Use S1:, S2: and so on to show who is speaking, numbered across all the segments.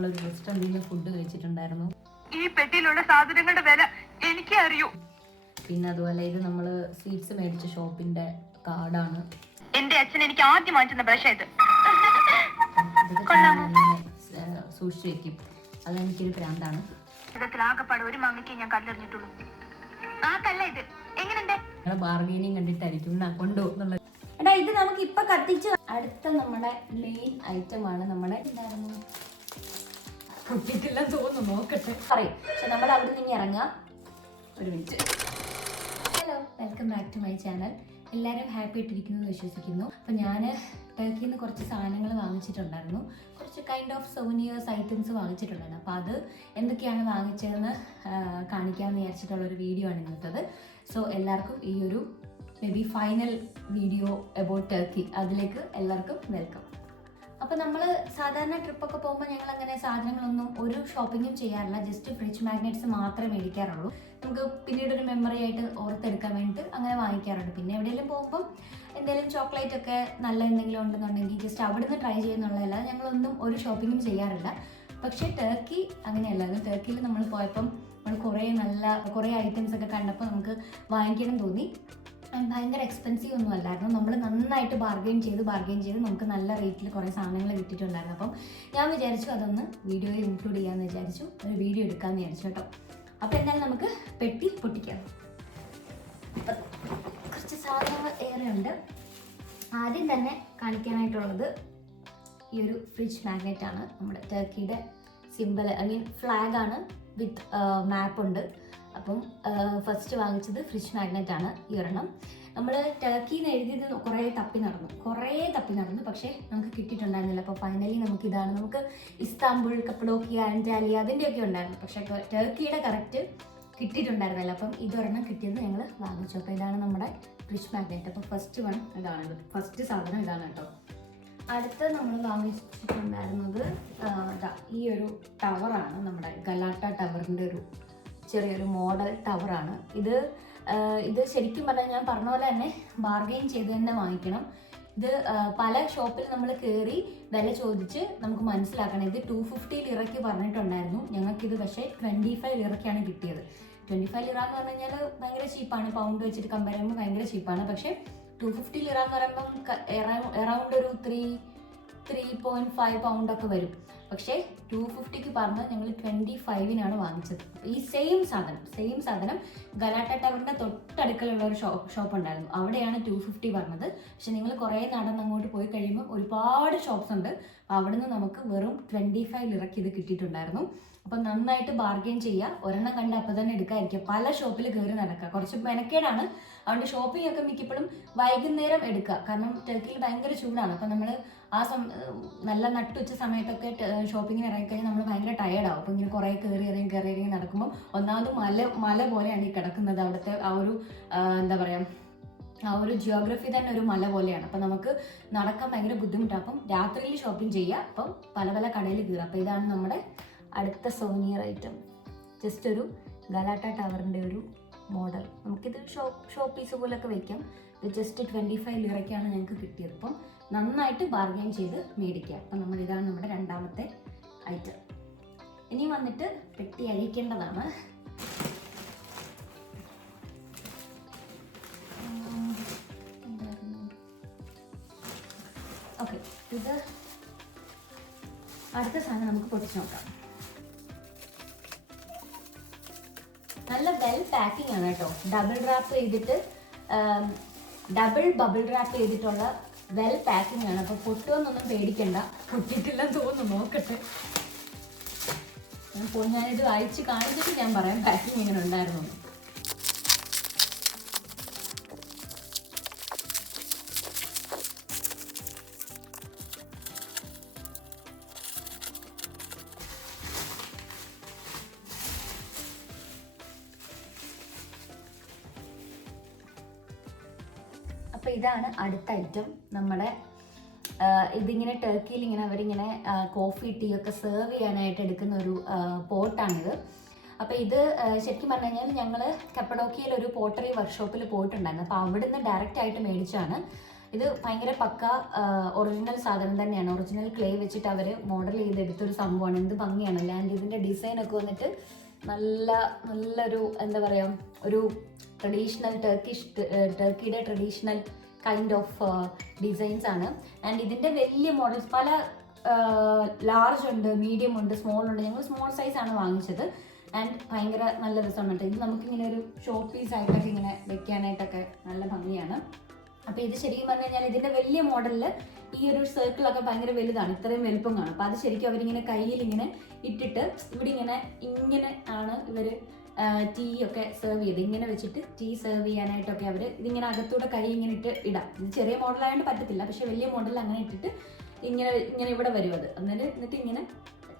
S1: നമ്മളൊരു റെസ്റ്റോറന്റിൽ നിന്ന് ഫുഡ് കഴിച്ചിട്ടുണ്ടായിരുന്നു.
S2: ഈ പെട്ടിയിലുള്ള സാധനങ്ങളുടെ വില എനിക്ക് അറിയൂ
S1: പിന്നെ അതുപോലെ ഇത് നമ്മൾ സ്വീറ്റ്സ് മേടിച്ച ഷോപ്പിന്റെ കാർഡാണ്.
S2: എന്റെ അച്ഛൻ എനിക്ക് ആദ്യം വാങ്ങിച്ച ബ്രഷ് ഇത്
S1: സൂക്ഷിച്ചു വെക്കും. അതെനിക്കൊരു
S2: ആകെപ്പാട് ഒരു മാങ്ങയ്ക്ക് ഞാൻ കല്ലെറിഞ്ഞിട്ടുള്ളൂ. ആ കല്ല ഇത്. എങ്ങനെയുണ്ട്?
S1: ബാർഗൈനിങ് കണ്ടിട്ടായിരിക്കും കൊണ്ടു കൊണ്ടുപോകുന്നുള്ളത് എടാ ഇത് നമുക്ക് ഇപ്പൊ കത്തിച്ച് അടുത്ത നമ്മുടെ മെയിൻ ഐറ്റം ആണ് നമ്മുടെ എന്തായിരുന്നു പൊട്ടിട്ടില്ല തോന്നുന്നു നോക്കട്ടെ. പറയും. പക്ഷെ നമ്മൾ അവിടെ നിന്ന് ഇറങ്ങാം. ഒരു minute. Hello welcome back to my channel എല്ലാവരും ഹാപ്പി ആയിട്ടിരിക്കുന്നു എന്ന് വിശ്വസിക്കുന്നു. അപ്പോൾ ഞാൻ ടർക്കിയിൽ നിന്ന് കുറച്ച് സാധനങ്ങൾ വാങ്ങിച്ചിട്ടുണ്ടായിരുന്നു. കുറച്ച് കൈൻഡ് ഓഫ് സോനിയേഴ്സ് ഐറ്റംസ് വാങ്ങിച്ചിട്ടുണ്ടായിരുന്നു. അപ്പോൾ അത് എന്തൊക്കെയാണ് വാങ്ങിച്ചതെന്ന് കാണിക്കാമെന്ന് വിചാരിച്ചിട്ടുള്ളൊരു വീഡിയോ ആണ് ഇന്നത്തത്. സോ എല്ലാവർക്കും ഈ ഒരു maybe final video about Turkey അതിലേക്ക് എല്ലാവർക്കും വെൽക്കം അപ്പോൾ നമ്മൾ സാധാരണ ട്രിപ്പ് ഒക്കെ പോകുമ്പോൾ ഞങ്ങൾ അങ്ങനെ സാധനങ്ങളൊന്നും ഒരു ഷോപ്പിങ്ങും ചെയ്യാറില്ല. ജസ്റ്റ് ഫ്രിഡ്ജ് മാഗ്നറ്റ്സ് മാത്രമേ മേടിക്കാറുള്ളൂ. നമുക്ക് പിന്നീട് ഒരു മെമ്മറി ആയിട്ട് ഓർത്തെടുക്കാൻ വേണ്ടിയിട്ട് അങ്ങനെ വാങ്ങിക്കാറുണ്ട്. പിന്നെ എവിടെയെങ്കിലും പോകുമ്പോൾ എന്തെങ്കിലും ചോക്ലേറ്റ് ഒക്കെ നല്ല എന്തെങ്കിലും ഉണ്ടെന്നുണ്ടെങ്കിൽ ജസ്റ്റ് അവിടുന്ന് ട്രൈ ചെയ്യുന്നുള്ളതല്ലാതെ ഞങ്ങളൊന്നും ഒരു ഷോപ്പിങ്ങും ചെയ്യാറില്ല. പക്ഷേ ടർക്കി അങ്ങനെയല്ലായിരുന്നു ടർക്കിയിൽ നമ്മൾ പോയപ്പം നമ്മൾ കുറേ നല്ല കുറേ ഐറ്റംസ് ഒക്കെ കണ്ടപ്പോൾ നമുക്ക് വാങ്ങിക്കണം തോന്നി. ഭയങ്കര എക്സ്പെൻസീവ് ഒന്നും അല്ലായിരുന്നു. നമ്മൾ നന്നായിട്ട് ബാർഗെയിൻ ചെയ്ത് ബാർഗെയിൻ ചെയ്ത് നമുക്ക് നല്ല റേറ്റിൽ കുറേ സാധനങ്ങൾ കിട്ടിയിട്ടുണ്ടായിരുന്നു. അപ്പം ഞാൻ വിചാരിച്ചു അതൊന്ന് വീഡിയോയിൽ ഇൻക്ലൂഡ് ചെയ്യാമെന്ന് വിചാരിച്ചു. ഒരു വീഡിയോ എടുക്കാമെന്ന് വിചാരിച്ചു കേട്ടോ. അപ്പോൾ എന്തായാലും നമുക്ക് പെട്ടി പൊട്ടിക്കാം. അപ്പം കുറച്ച് സാധനങ്ങൾ ഏറെ ഉണ്ട്. ആദ്യം തന്നെ കാണിക്കാനായിട്ടുള്ളത് ഈ ഒരു ഫ്രിഡ്ജ് മാഗ്നറ്റാണ് നമ്മുടെ ടർക്കിയുടെ സിമ്പിൾ ഐ മീൻ ഫ്ലാഗ് ആണ് വിത്ത് മാപ്പ് ഉണ്ട്. അപ്പം ഫസ്റ്റ് വാങ്ങിച്ചത് ഫ്രിഡ്ജ് മാഗ്നറ്റ് ആണ് ഈ ഒരെണ്ണം. നമ്മൾ ടർക്കിന്ന് എഴുതിയത് കുറേ തപ്പി നടന്നു. കുറേ തപ്പി നടന്നു പക്ഷേ നമുക്ക് കിട്ടിയിട്ടുണ്ടായിരുന്നില്ല. അപ്പോൾ ഫൈനലി നമുക്ക് ഇതാണ്. നമുക്ക് ഇസ്താംബുൾ കപ്പഡോക്കിയ ആൻഡാലി അതിന്റെയൊക്കെ ഉണ്ടായിരുന്നു. പക്ഷേ ടർക്കിയുടെ കറക്റ്റ് കിട്ടിയിട്ടുണ്ടായിരുന്നില്ല. അപ്പം ഇതൊരെണ്ണം കിട്ടിയത് ഞങ്ങൾ വാങ്ങിച്ചു. അപ്പോൾ ഇതാണ് നമ്മുടെ ഫ്രിഡ്ജ് മാഗ്നറ്റ് അപ്പോൾ ഫസ്റ്റ് വൺ ഇതാണ്. ഫസ്റ്റ് സാധനം ഇതാണ് കേട്ടോ. അടുത്ത നമ്മൾ വാങ്ങിച്ചിട്ടുണ്ടായിരുന്നത് ഈ ഒരു ടവറാണ് നമ്മുടെ ഗലാട്ട ടവറിന്റെ ഒരു ചെറിയൊരു മോഡൽ ടവറാണ്. ഇത് ഇത് ശരിക്കും പറഞ്ഞാൽ ഞാൻ പറഞ്ഞ പോലെ തന്നെ ബാർഗെയിൻ ചെയ്ത് തന്നെ വാങ്ങിക്കണം. ഇത് പല ഷോപ്പിൽ നമ്മൾ കയറി വില ചോദിച്ച് നമുക്ക് മനസ്സിലാക്കണം. ഇത് ടു ഫിഫ്റ്റി ലിറയ്ക്ക് പറഞ്ഞിട്ടുണ്ടായിരുന്നു. ഞങ്ങൾക്കിത് പക്ഷേ ട്വന്റി ഫൈവ് ലിറയ്ക്കാണ് കിട്ടിയത്. ട്വന്റി ഫൈവ് ലിറ എന്ന് പറഞ്ഞു കഴിഞ്ഞാൽ ഭയങ്കര ചീപ്പാണ് പൗണ്ട് വെച്ചിട്ട് കമ്പയർ ചെയ്യുമ്പോൾ ഭയങ്കര ചീപ്പാണ് പക്ഷേ ടു ഫിഫ്റ്റിയിൽ ഇറാൻ എന്ന് പറയുമ്പം എറൗണ്ട് ഒരു three three point five pound ഒക്കെ വരും. പക്ഷേ ടു ഫിഫ്റ്റിക്ക് പറഞ്ഞ് ഞങ്ങൾ ട്വന്റി ഫൈവിനാണ് വാങ്ങിച്ചത്. ഈ സെയിം സാധനം സെയിം സാധനം ഗലാട്ട ടവറിന്റെ തൊട്ടടുക്കലുള്ള ഒരു ഷോപ്പ് ഷോപ്പ് ഉണ്ടായിരുന്നു. അവിടെയാണ് ടു ഫിഫ്റ്റി പറഞ്ഞത്. പക്ഷെ നിങ്ങൾ കുറേ നടന്ന് അങ്ങോട്ട് പോയി കഴിയുമ്പോൾ ഒരുപാട് ഷോപ്സ് ഉണ്ട്. അവിടുന്ന് നമുക്ക് വെറും ട്വന്റി ഫൈവ് ഇറക്കി ഇത് കിട്ടിയിട്ടുണ്ടായിരുന്നു. അപ്പം നന്നായിട്ട് ബാർഗെയിൻ ചെയ്യുക. ഒരെണ്ണം കണ്ട് അപ്പം തന്നെ എടുക്കാതിരിക്കുക. പല ഷോപ്പിൽ കയറി നടക്കുക. കുറച്ച് മെനക്കേടാണ്. അതുകൊണ്ട് ഷോപ്പിംഗ് ഒക്കെ മിക്കപ്പോഴും വൈകുന്നേരം എടുക്കുക. കാരണം ടർക്കിയിൽ ഭയങ്കര ചൂടാണ്. അപ്പം നമ്മൾ ആ സം നല്ല നട്ടുച്ച സമയത്തൊക്കെ ഷോപ്പിങ്ങിന് ഇറങ്ങിക്കഴിഞ്ഞാൽ നമ്മൾ ഭയങ്കര ടയേർഡാവും അപ്പം ഇങ്ങനെ കുറേ കയറി ഇറങ്ങി കയറി ഇറങ്ങി നടക്കുമ്പോൾ ഒന്നാമത് മല മല പോലെയാണ് ഈ കിടക്കുന്നത്. അവിടുത്തെ ആ ഒരു എന്താ പറയുക ആ ഒരു ജിയോഗ്രഫി തന്നെ ഒരു മല പോലെയാണ്. അപ്പം നമുക്ക് നടക്കാൻ ഭയങ്കര ബുദ്ധിമുട്ടാണ് അപ്പം രാത്രിയിൽ ഷോപ്പിംഗ് ചെയ്യുക. അപ്പം പല പല കടയിൽ കയറുക. അപ്പം ഇതാണ് നമ്മുടെ അടുത്ത സോനിയർ ഐറ്റം ജസ്റ്റ് ഒരു ഗലാട്ട ടവറിന്റെ ഒരു മോഡൽ നമുക്കിത് ഷോപ്പ് ഷോപ്പ് പീസ് പോലൊക്കെ വയ്ക്കാം ഇത് ജസ്റ്റ് ട്വന്റി ഫൈവ് ലിറയ്ക്കാണ് ഞങ്ങൾക്ക് കിട്ടിയത്. അപ്പം നന്നായിട്ട് ബാർഗെയിൻ ചെയ്ത് മേടിക്കുക അപ്പം നമ്മൾ ഇതാണ് നമ്മുടെ രണ്ടാമത്തെ ഐറ്റം ഇനി വന്നിട്ട് പെട്ടി അഴിക്കേണ്ടതാണ്. ഓക്കെ ഇത് അടുത്ത സാധനം നമുക്ക് പൊട്ടിച്ച് നോക്കാം. നല്ല വെൽ പാക്കിംഗ് ആണ് കേട്ടോ. ഡബിൾ റാപ്പ് ചെയ്തിട്ട് ഡബിൾ ബബിൾ റാപ്പ് ചെയ്തിട്ടുള്ള വെൽ പാക്കിംഗ് ആണ്. അപ്പൊ പൊട്ടുമെന്നൊന്നും പേടിക്കണ്ട. പൊട്ടിയിട്ടില്ലെന്ന് തോന്നുന്നു നോക്കട്ടെ. ഞാനിത് അയച്ച് കാണിച്ചിട്ട് ഞാൻ പറയാം പാക്കിംഗ് ഇങ്ങനെ ഉണ്ടായിരുന്നു എന്ന്. അപ്പൊ ഇതാണ് അടുത്ത ഐറ്റം നമ്മുടെ ഇതിങ്ങനെ ടർക്കിയിൽ ഇങ്ങനെ അവരിങ്ങനെ കോഫി ടീ ഒക്കെ സെർവ് ചെയ്യാനായിട്ട് എടുക്കുന്ന ഒരു പോട്ടാണിത്. അപ്പോൾ ഇത് ശരിക്കും പറഞ്ഞു കഴിഞ്ഞാൽ ഞങ്ങൾ കപ്പഡോക്കിയിൽ ഒരു പോട്ടറി വർക്ക്ഷോപ്പിൽ പോയിട്ടുണ്ടായിരുന്നു. അപ്പോൾ അവിടുന്ന് ഡയറക്റ്റ് ആയിട്ട് മേടിച്ചാണ് ഇത് ഭയങ്കര പക്ക ഒറിജിനൽ സാധനം തന്നെയാണ്. ഒറിജിനൽ ക്ലേ വെച്ചിട്ട് അവർ മോഡൽ ചെയ്തെടുത്തൊരു സംഭവമാണ്. എന്ത് ഭംഗിയാണല്ലേ ആൻഡ് ഇതിന്റെ ഡിസൈൻ ഒക്കെ വന്നിട്ട് നല്ല നല്ലൊരു എന്താ പറയുക ഒരു ട്രഡീഷണൽ ടർക്കിഷ് ടർക്കിയുടെ ട്രഡീഷണൽ കൈൻഡ് ഓഫ് ഡിസൈൻസ് ആണ്. ആൻഡ് ഇതിന്റെ വലിയ മോഡൽസ് പല ലാർജ് ഉണ്ട് മീഡിയം ഉണ്ട് സ്മോൾ ഉണ്ട്. ഞങ്ങൾ സ്മോൾ സൈസ് ആണ് വാങ്ങിച്ചത്. ആൻഡ് ഭയങ്കര നല്ല രസമാണ് കേട്ടോ. ഇത് നമുക്കിങ്ങനെ ഒരു ഷോ പീസ് ആയിട്ടൊക്കെ ഇങ്ങനെ വെക്കാനായിട്ടൊക്കെ നല്ല ഭംഗിയാണ്. അപ്പോൾ ഇത് ശരിക്കും പറഞ്ഞു കഴിഞ്ഞാൽ ഇതിന്റെ വലിയ മോഡലിൽ ഈ ഒരു സർക്കിളൊക്കെ ഭയങ്കര വലുതാണ്. ഇത്രയും വലുപ്പം കാണും. അപ്പോൾ അത് ശരിക്കും അവരിങ്ങനെ കയ്യിൽ ഇങ്ങനെ ഇട്ടിട്ട് ഇവിടെ ഇങ്ങനെ ഇങ്ങനെ ആണ് ഇവർ ടീ ഒക്കെ സെർവ് ചെയ്ത്. ഇങ്ങനെ വെച്ചിട്ട് ടീ സെർവ് ചെയ്യാനായിട്ടൊക്കെ അവർ ഇതിങ്ങനെ അകത്തൂടെ കൈ ഇങ്ങനെ ഇട്ട് ഇടാം. ഇത് ചെറിയ മോഡലായതുകൊണ്ട് പറ്റത്തില്ല. പക്ഷെ വലിയ മോഡൽ അങ്ങനെ ഇട്ടിട്ട് ഇങ്ങനെ ഇങ്ങനെ ഇവിടെ വരും അത്. എന്നിട്ട് എന്നിട്ട് ഇങ്ങനെ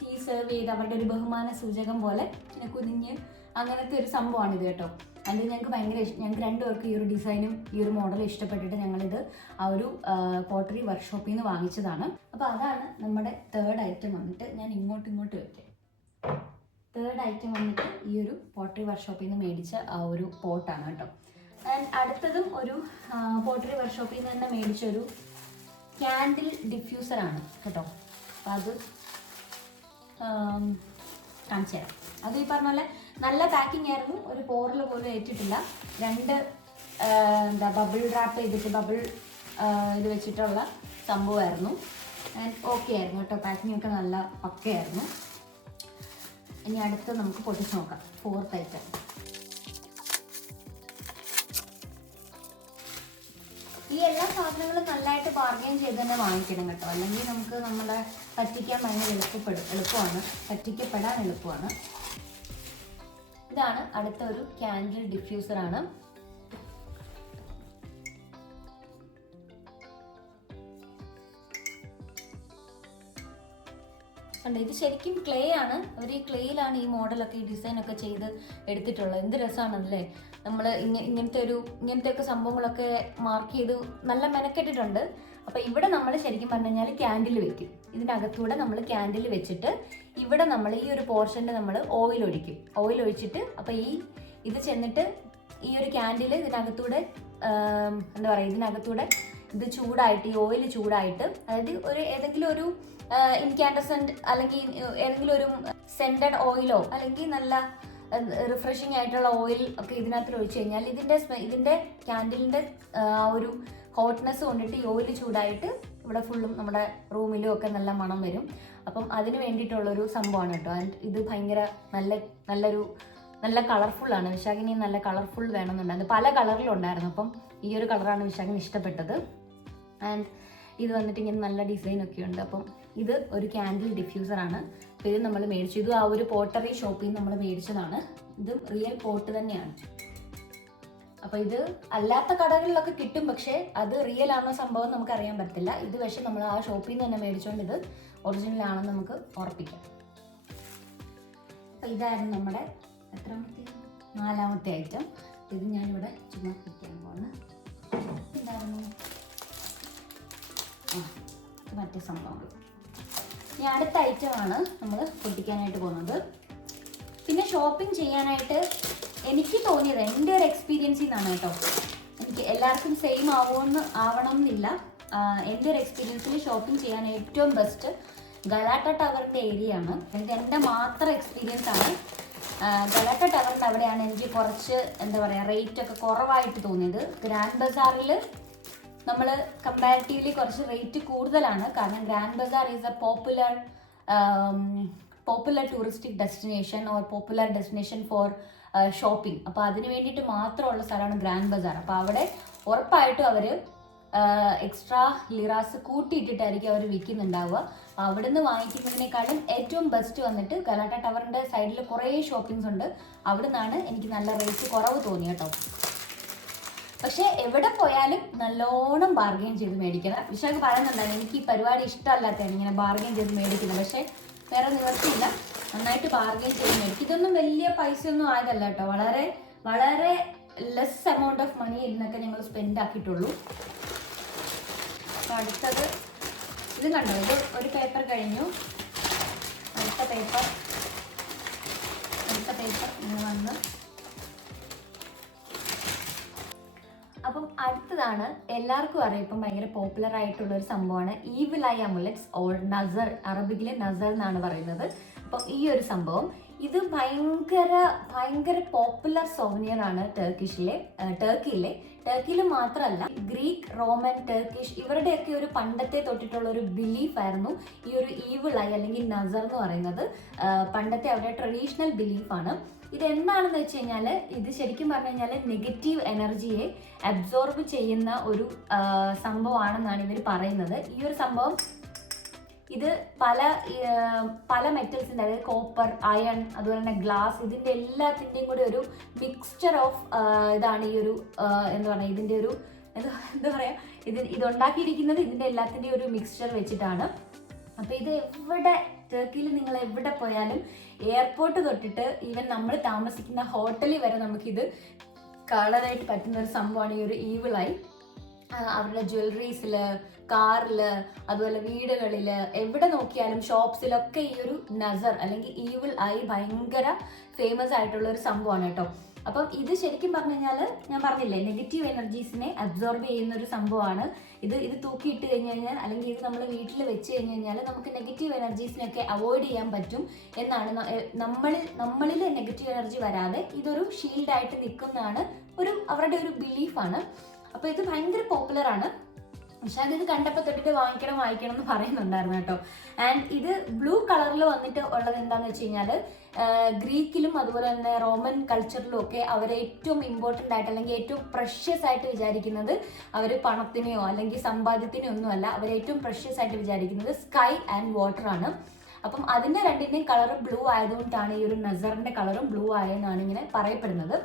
S1: ടീ സെർവ് ചെയ്ത് അവരുടെ ഒരു ബഹുമാന സൂചകം പോലെ ഇങ്ങനെ കുനിഞ്ഞ് അങ്ങനത്തെ ഒരു സംഭവമാണ് ഇത് കേട്ടോ. അതിൽ ഞങ്ങൾക്ക് ഭയങ്കര ഞങ്ങൾക്ക് രണ്ടുപേർക്ക് ഈ ഒരു ഡിസൈനും ഈ ഒരു മോഡലും ഇഷ്ടപ്പെട്ടിട്ട് ഞങ്ങളിത് ആ ഒരു പോട്ടറി വർക്ക്ഷോപ്പിൽ നിന്ന് വാങ്ങിച്ചതാണ്. അപ്പോൾ അതാണ് നമ്മുടെ തേർഡ് ഐറ്റം വന്നിട്ട് ഞാൻ ഇങ്ങോട്ട് ഇങ്ങോട്ട് വെക്കാം തേർഡ് ഐറ്റം വന്നിട്ട് ഈ ഒരു പോട്ടറി വർക്ക്ഷോപ്പിൽ നിന്ന് മേടിച്ച ആ ഒരു പോട്ടാണ് കേട്ടോ. ആൻഡ് അടുത്തതും ഒരു പോട്ടറി വർക്ക്ഷോപ്പിൽ നിന്ന് തന്നെ മേടിച്ച ഒരു ക്യാൻഡിൽ ഡിഫ്യൂസറാണ് കേട്ടോ. അപ്പം അത് കാണിച്ചു തരാം. അത് ഈ പറഞ്ഞ പോലെ നല്ല പാക്കിംഗ് ആയിരുന്നു. ഒരു പോറിൽ പോലും ഏറ്റിട്ടില്ല. രണ്ട് എന്താ ബബിൾ റാപ്പ് ചെയ്തിട്ട് ബബിൾ ഇത് വെച്ചിട്ടുള്ള സംഭവമായിരുന്നു. ആൻഡ് ഓക്കെ ആയിരുന്നു കേട്ടോ. പാക്കിംഗ് ഒക്കെ നല്ല പക്കയായിരുന്നു. ഇനി അടുത്ത് നമുക്ക് പൊട്ടിച്ച് നോക്കാം. ഫോർത്ത് ഐറ്റം ഈ എല്ലാ സാധനങ്ങളും നല്ലതായിട്ട് ബാർഗെയിൻ ചെയ്ത് തന്നെ വാങ്ങിക്കണം കേട്ടോ. അല്ലെങ്കിൽ നമുക്ക് നമ്മളെ പറ്റിക്കാൻ ഭയങ്കര എളുപ്പപ്പെടും. എളുപ്പമാണ്. പറ്റിക്കപ്പെടാൻ എളുപ്പമാണ്. ഇതാണ് അടുത്ത ഒരു ക്യാൻഡിൽ ഡിഫ്യൂസർ കണ്ടോ ഇത് ശരിക്കും ക്ലേ ആണ്. അവർ ഈ ക്ലേയിലാണ് ഈ മോഡലൊക്കെ ഈ ഡിസൈൻ ഒക്കെ ചെയ്ത് എടുത്തിട്ടുള്ളത്. എന്ത് രസമാണല്ലേ നമ്മൾ ഇങ്ങനെ ഇങ്ങനത്തെ ഒരു ഇങ്ങനത്തെ ഒക്കെ സംഭവങ്ങളൊക്കെ മാർക്ക് ചെയ്ത് നല്ല മെനക്കെട്ടിട്ടുണ്ട്. അപ്പോൾ ഇവിടെ നമ്മൾ ശരിക്കും പറഞ്ഞു കഴിഞ്ഞാൽ ക്യാൻഡിൽ വെക്കും. ഇതിനകത്തൂടെ നമ്മൾ ക്യാൻഡിൽ വെച്ചിട്ട് ഇവിടെ നമ്മൾ ഈ ഒരു പോർഷനിൽ നമ്മൾ ഓയിൽ ഒഴിക്കും. ഓയിൽ ഒഴിച്ചിട്ട് അപ്പോൾ ഈ ഇത് ചെന്നിട്ട് ഈ ഒരു ക്യാൻഡിൽ ഇതിനകത്തൂടെ എന്താ പറയുക ഇതിനകത്തൂടെ ഇത് ചൂടായിട്ട് ഈ ഓയിൽ ചൂടായിട്ട് അതായത് ഒരു ഏതെങ്കിലും ഒരു ഇൻകാൻഡസെന്റ് അല്ലെങ്കിൽ ഏതെങ്കിലും ഒരു സെന്റഡ് ഓയിലോ അല്ലെങ്കിൽ നല്ല റിഫ്രഷിങ് ആയിട്ടുള്ള ഓയിൽ ഒക്കെ ഇതിനകത്ത് ഒഴിച്ചു കഴിഞ്ഞാൽ ഇതിന്റെ ഇതിന്റെ ക്യാൻഡിലിന്റെ ആ ഒരു ഹോട്ട്നെസ് കൊണ്ടിട്ട് ഈ ഓയിൽ ചൂടായിട്ട് ഇവിടെ ഫുള്ളും നമ്മുടെ റൂമിലും ഒക്കെ നല്ല മണം വരും. അപ്പം അതിന് വേണ്ടിയിട്ടുള്ളൊരു സംഭവമാണ് കേട്ടോ. ആൻഡ് ഇത് ഭയങ്കര നല്ല നല്ലൊരു നല്ല കളർഫുൾ ആണ്. വിശാഖിനി നല്ല കളർഫുൾ വേണമെന്നുണ്ടായിരുന്നു. പല കളറിലുണ്ടായിരുന്നു അപ്പം ഈ ഒരു കളറാണ് വിശാഖിന് ഇഷ്ടപ്പെട്ടത്. ആൻഡ് ഇത് വന്നിട്ട് ഇങ്ങനെ നല്ല ഡിസൈൻ ഒക്കെ ഉണ്ട്. അപ്പം ഇത് ഒരു ക്യാൻഡിൽ അപ്പോൾ ഇത് നമ്മൾ മേടിച്ചു. ഇത് ആ ഒരു പോട്ടറി ഷോപ്പിൽ നിന്ന് നമ്മൾ മേടിച്ചതാണ്. ഇത് റിയൽ പോട്ട് തന്നെയാണ്. അപ്പോൾ ഇത് അല്ലാത്ത കടകളിലൊക്കെ കിട്ടും പക്ഷേ അത് റിയൽ ആണോ സംഭവം നമുക്ക് അറിയാൻ പറ്റില്ല ഇത് പക്ഷേ നമ്മൾ ആ ഷോപ്പിൽ നിന്ന് തന്നെ മേടിച്ചുകൊണ്ട് ഇത് ഒറിജിനൽ ആണെന്ന് നമുക്ക് ഉറപ്പിക്കാം. അപ്പോൾ ഇതായിരുന്നു നമ്മുടെ എത്രാമത്തെ? നാലാമത്തെ ഐറ്റം ഇത് ഞാനിവിടെ ചുമ്മാ പിടിക്കാൻ പോകുന്നു ഇതായിരുന്നു. ആ മറ്റേ സംഭവങ്ങൾ ഇനി അടുത്ത ഐറ്റമാണ് നമ്മൾ പൊട്ടിക്കാനായിട്ട് പോകുന്നത്. പിന്നെ ഷോപ്പിംഗ് ചെയ്യാനായിട്ട് എനിക്ക് തോന്നിയത് എന്റെ ഒരു എക്സ്പീരിയൻസിൽ നിന്നാണ് കേട്ടോ. എനിക്ക് എല്ലാവർക്കും സെയിം ആവുമെന്ന് ആവണം എന്നില്ല എന്റെ ഒരു എക്സ്പീരിയൻസിൽ ഷോപ്പിംഗ് ചെയ്യാൻ ഏറ്റവും ബെസ്റ്റ് ഗലാട്ട ടവറിന്റെ ഏരിയ ആണ്. എനിക്ക് എന്റെ മാത്രം എക്സ്പീരിയൻസ് ആണ്. ഗലാട്ട ടവറിന്റെ അവിടെയാണ് എനിക്ക് കുറച്ച് എന്താ പറയുക റേറ്റ് ഒക്കെ കുറവായിട്ട് തോന്നിയത്. ഗ്രാൻഡ് ബസാറിൽ നമ്മൾ കമ്പാരിറ്റീവ്ലി കുറച്ച് റേറ്റ് കൂടുതലാണ്. കാരണം Grand Bazaar is a popular popular touristic destination or popular destination for shopping അപ്പോൾ അതിന് വേണ്ടിയിട്ട് മാത്രമുള്ള സ്ഥലമാണ് ഗ്രാൻഡ് ബസാർ. അപ്പോൾ അവിടെ ഉറപ്പായിട്ടും അവർ എക്സ്ട്രാ ലിറാസ് കൂട്ടിയിട്ടിട്ടായിരിക്കും അവർ വിൽക്കുന്നുണ്ടാവുക. അവിടെ നിന്ന് വാങ്ങിക്കുന്നതിനേക്കാളും ഏറ്റവും ബെസ്റ്റ് വന്നിട്ട് കലാട്ട ടവറിന്റെ സൈഡിൽ കുറേ ഷോപ്പിംഗ്സ് ഉണ്ട്. അവിടെ നിന്നാണ് എനിക്ക് നല്ല റേറ്റ് കുറവ് തോന്നി കേട്ടോ. പക്ഷെ എവിടെ പോയാലും നല്ലോണം ബാർഗെയിൻ ചെയ്ത് മേടിക്കണം. വിശാഖ് പറയുന്നുണ്ടായിരുന്നു എനിക്ക് ഈ പരിപാടി ഇഷ്ടമല്ലാത്തതാണ് ഇങ്ങനെ ബാർഗെയിൻ ചെയ്ത് മേടിക്കുന്നത്. പക്ഷെ വേറെ നിവർത്തിയില്ല നന്നായിട്ട് ബാർഗെയിൻ ചെയ്ത് മേടിക്കും. ഇതൊന്നും വലിയ പൈസയൊന്നും ആയതല്ല കേട്ടോ. വളരെ വളരെ ലെസ് എമൗണ്ട് ഓഫ് മണി ഇന്നൊക്കെ ഞങ്ങൾ സ്പെൻഡ് ആക്കിയിട്ടുള്ളൂ. അപ്പോൾ അടുത്തത് ഇത് കണ്ടോ? ഇത് ഒരു പേപ്പർ കഴിഞ്ഞു. അടുത്ത പേപ്പർ അടുത്ത പേപ്പർ ഇങ്ങനെ വന്ന് അപ്പം അടുത്തതാണ് എല്ലാവർക്കും അറിയാം ഇപ്പം ഭയങ്കര പോപ്പുലർ ആയിട്ടുള്ള ഒരു സംഭവമാണ് ഈവിൽ ഐ അമുലറ്റ്സ് ഓൾ നസർ അറബിക്കിലെ നസർ എന്നാണ് പറയുന്നത്. അപ്പം ഈ ഒരു സംഭവം ഇത് ഭയങ്കര ഭയങ്കര പോപ്പുലർ സോവനിയർ ആണ് ടർക്കിഷിലെ ടർക്കിയിലെ ടർക്കിയിൽ മാത്രമല്ല ഗ്രീക്ക് റോമൻ ടർക്കിഷ് ഇവരുടെയൊക്കെ ഒരു പണ്ടത്തെ തൊട്ടിട്ടുള്ള ഒരു ബിലീഫ് ആയിരുന്നു ഈ ഒരു ഈവിൾ ഐ അല്ലെങ്കിൽ നസർ എന്ന് പറയുന്നത്. പണ്ടത്തെ അവരുടെ ട്രഡീഷണൽ ബിലീഫാണ് ഇത് എന്താണെന്ന് വെച്ച് കഴിഞ്ഞാൽ ഇത് ശരിക്കും പറഞ്ഞു കഴിഞ്ഞാൽ നെഗറ്റീവ് എനർജിയെ അബ്സോർബ് ചെയ്യുന്ന ഒരു സംഭവമാണെന്നാണ് ഇവർ പറയുന്നത്. ഈ ഒരു സംഭവം ഇത് പല പല മെറ്റൽസിന്റെ അതായത് കോപ്പർ അയൺ അതുപോലെ തന്നെ ഗ്ലാസ് ഇതിന്റെ എല്ലാത്തിന്റെയും കൂടി ഒരു മിക്സ്ചർ ഓഫ് ഇതാണ് ഈ ഒരു എന്താ പറയുക ഇതിന്റെ ഒരു എന്താ പറയുക ഇത് ഇതുണ്ടാക്കിയിരിക്കുന്നത് ഇതിന്റെ എല്ലാത്തിന്റെയും ഒരു മിക്സ്ചർ വെച്ചിട്ടാണ്. അപ്പോൾ ഇത് എവിടെ ടർക്കിയിൽ നിങ്ങൾ എവിടെ പോയാലും എയർപോർട്ട് തൊട്ടിട്ട് ഈവൻ നമ്മൾ താമസിക്കുന്ന ഹോട്ടലിൽ വരെ നമുക്കിത് കാണാനായിട്ട് പറ്റുന്ന ഒരു സംഭവമാണ് ഈ ഒരു ഈവിളായി അവരുടെ ജ്വല്ലറീസിൽ കാറിൽ അതുപോലെ വീടുകളിൽ എവിടെ നോക്കിയാലും ഷോപ്സിലൊക്കെ ഈ ഒരു നസർ അല്ലെങ്കിൽ ഈവിൾ ഐ ഭയങ്കര ഫേമസ് ആയിട്ടുള്ള ഒരു സംഭവമാണ് കേട്ടോ. അപ്പം ഇത് ശരിക്കും പറഞ്ഞു കഴിഞ്ഞാൽ ഞാൻ പറഞ്ഞില്ലേ നെഗറ്റീവ് എനർജീസിനെ അബ്സോർബ് ചെയ്യുന്ന ഒരു സംഭവമാണ്. ഇത് ഇത് തൂക്കി ഇട്ട് കഴിഞ്ഞ് കഴിഞ്ഞാൽ അല്ലെങ്കിൽ ഇത് നമ്മൾ വീട്ടിൽ വെച്ച് കഴിഞ്ഞ് കഴിഞ്ഞാൽ നമുക്ക് നെഗറ്റീവ് എനർജീസിനൊക്കെ അവോയ്ഡ് ചെയ്യാൻ പറ്റും എന്നാണ് നമ്മളിൽ നമ്മളിൽ നെഗറ്റീവ് എനർജി വരാതെ ഇതൊരു ഷീൽഡായിട്ട് നിൽക്കുന്നതാണ് ഒരു അവരുടെ ഒരു ബിലീഫാണ് അപ്പോൾ ഇത് ഭയങ്കര പോപ്പുലർ ആണ്. പക്ഷെ അതിത് കണ്ടപ്പോൾ തൊട്ടിട്ട് വാങ്ങിക്കണം വാങ്ങിക്കണം എന്ന് പറയുന്നുണ്ടായിരുന്നു കേട്ടോ. ആൻഡ് ഇത് ബ്ലൂ കളറിൽ വന്നിട്ട് ഉള്ളത് എന്താണെന്ന് വെച്ച് കഴിഞ്ഞാൽ ഗ്രീക്കിലും അതുപോലെ തന്നെ റോമൻ കൾച്ചറിലും ഒക്കെ അവർ ഏറ്റവും ഇമ്പോർട്ടന്റ് ആയിട്ട് അല്ലെങ്കിൽ ഏറ്റവും പ്രഷ്യസ് ആയിട്ട് വിചാരിക്കുന്നത് അവർ പണത്തിനെയോ അല്ലെങ്കിൽ സമ്പാദ്യത്തിനെയോ ഒന്നുമല്ല. അവർ ഏറ്റവും പ്രഷ്യസ് ആയിട്ട് വിചാരിക്കുന്നത് സ്കൈ ആൻഡ് വാട്ടർ ആണ്. അപ്പം അതിന്റെ രണ്ടിന്റെയും കളർ ബ്ലൂ ആയതുകൊണ്ടാണ് ഈ ഒരു നസറിന്റെ കളറും ബ്ലൂ ആയെന്നാണ് ഇങ്ങനെ പറയപ്പെടുന്നത്.